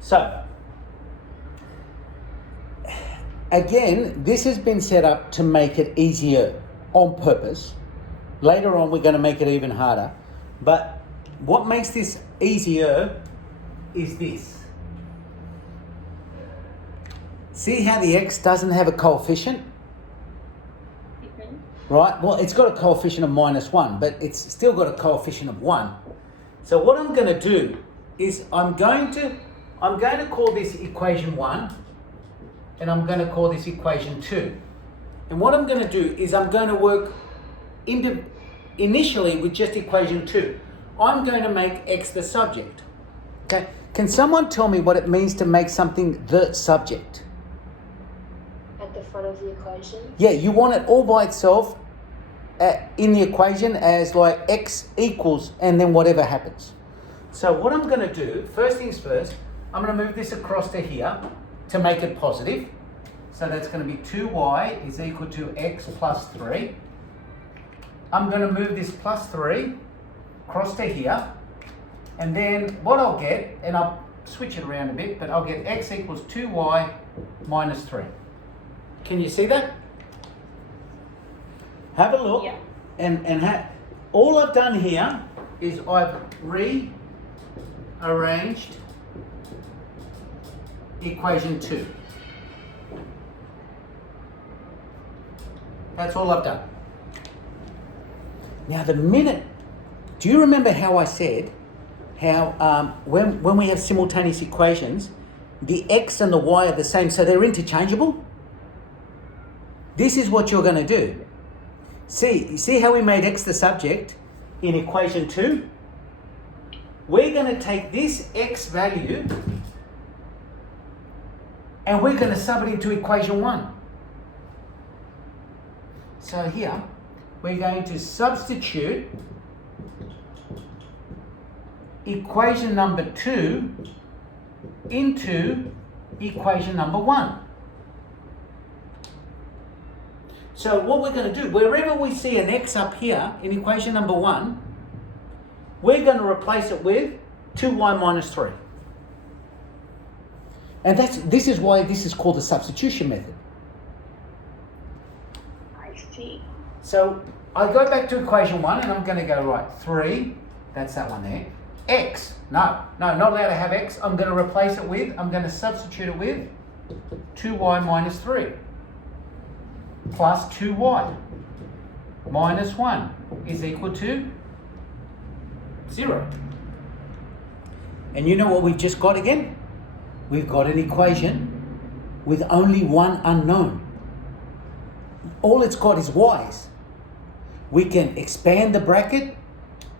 So, again, this has been set up to make it easier on purpose. Later on, we're going to make it even harder. But what makes this easier is this. See how the x doesn't have a coefficient? Right? Well, it's got a coefficient of -1, but it's still got a coefficient of 1. So what I'm going to do is I'm going to call this equation 1, and I'm going to call this equation 2. And what I'm going to do is I'm going to work initially with just equation 2. I'm going to make x the subject. Okay? Can someone tell me what it means to make something the subject? At the front of the equation? Yeah, you want it all by itself in the equation as like x equals and then whatever happens. So what I'm going to do, first things first, I'm going to move this across to here to make it positive. So that's going to be 2y is equal to x plus 3. I'm going to move this plus 3 across to here. And then what I'll get, and I'll switch it around a bit, but I'll get x equals 2y minus 3. Can you see that? Have a look. Yeah. And all I've done here is I've rearranged equation 2. That's all I've done. Now do you remember how I said how when we have simultaneous equations, the x and the y are the same, so they're interchangeable? This is what you're going to do. See how we made x the subject in equation 2? We're going to take this x value and we're going to sub it into equation 1. So here, we're going to substitute equation number 2 into equation number 1. So what we're going to do, wherever we see an x up here in equation number 1, we're going to replace it with 2y minus 3. And this is why this is called the substitution method. I see. So I go back to equation 1 and I'm going to go, right, 3, that's that one there. X, no, not allowed to have x. I'm going to replace it with, I'm going to substitute it with 2y minus 3 plus 2y minus 1 is equal to 0. And you know what we've just got again? We've got an equation with only one unknown. All it's got is y's. We can expand the bracket,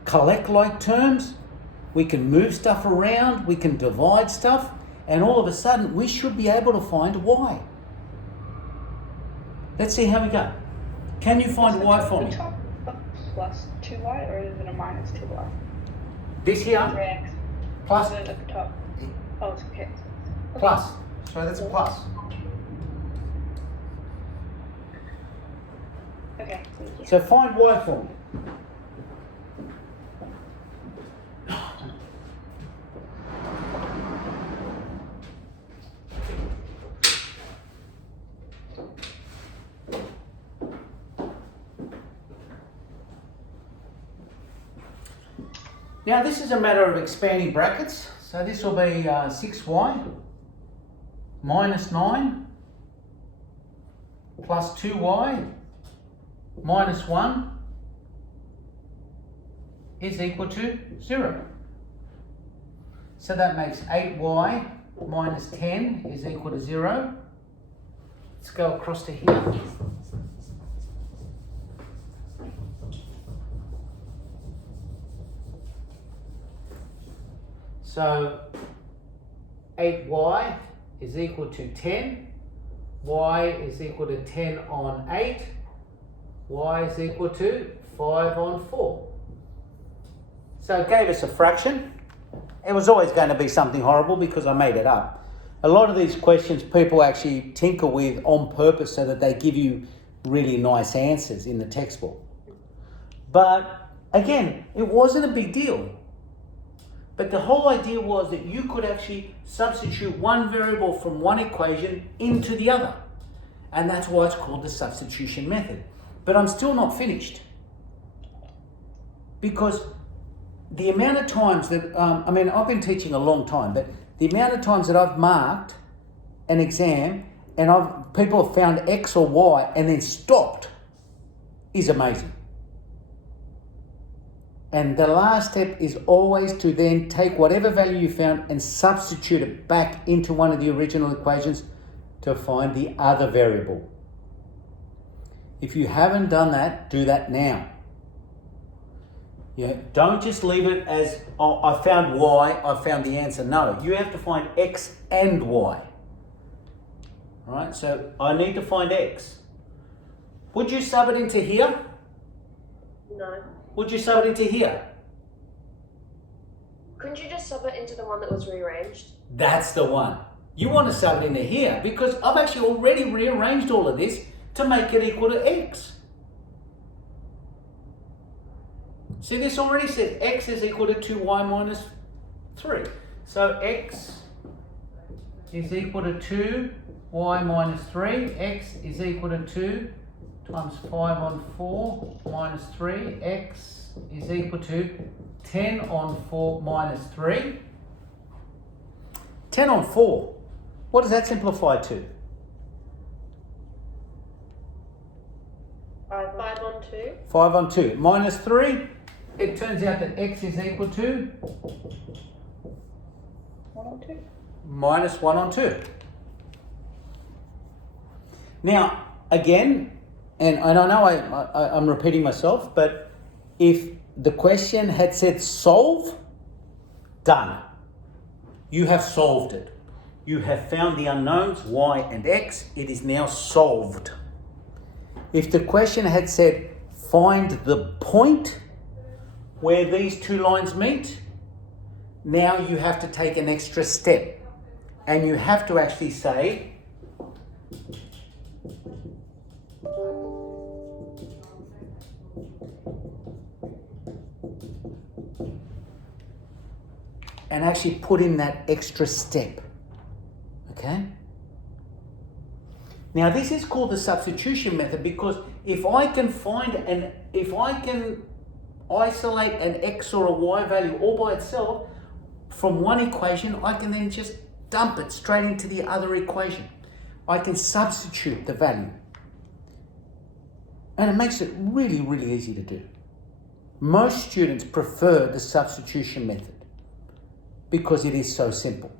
collect like terms, we can move stuff around, we can divide stuff, and all of a sudden we should be able to find y. Let's see how we go. Can you find y for me? Plus 2y, or is it a minus 2y? This here, 3x. plus, Is it at the top? Oh, it's okay. plus. So that's a plus. Okay, thank you. So find y for me. Now this is a matter of expanding brackets. So this will be 6y minus 9 plus 2y minus 1 is equal to 0. So that makes 8y minus 10 is equal to 0. Let's go across to here. So 8y is equal to 10. Y is equal to 10 on 8. Y is equal to 5 on 4. So it gave us a fraction. It was always going to be something horrible because I made it up. A lot of these questions people actually tinker with on purpose so that they give you really nice answers in the textbook. But again, it wasn't a big deal. But the whole idea was that you could actually substitute one variable from one equation into the other. And that's why it's called the substitution method. But I'm still not finished. Because the amount of times that, I've been teaching a long time, but the amount of times that I've marked an exam and people have found X or Y and then stopped is amazing. And the last step is always to then take whatever value you found and substitute it back into one of the original equations to find the other variable. If you haven't done that, do that now. Yeah, don't just leave it as, oh, I found Y, I found the answer. No, you have to find X and Y. All right, so I need to find X. Would you sub it into here? No. Would you sub it into here? Couldn't you just sub it into the one that was rearranged? That's the one. You want to sub it into here because I've actually already rearranged all of this to make it equal to X. See, this already says X is equal to 2y minus 3. So X is equal to 2y minus 3. X is equal to 2 times 5 on 4 minus 3. X is equal to 10 on 4 minus 3. 10 on 4. What does that simplify to? 5 on 2. 5 on 2. Minus 3. It turns out that X is equal to 1 on 2. minus 1 on 2. Now, again, and I know I'm repeating myself, but if the question had said solve, done. You have solved it. You have found the unknowns, y and x. It is now solved. If the question had said find the point where these two lines meet, now you have to take an extra step. And you have to actually say, and actually put in that extra step. Okay? Now this is called the substitution method because if I can isolate an X or a Y value all by itself from one equation, I can then just dump it straight into the other equation. I can substitute the value. And it makes it really, really easy to do. Most students prefer the substitution method because it is so simple.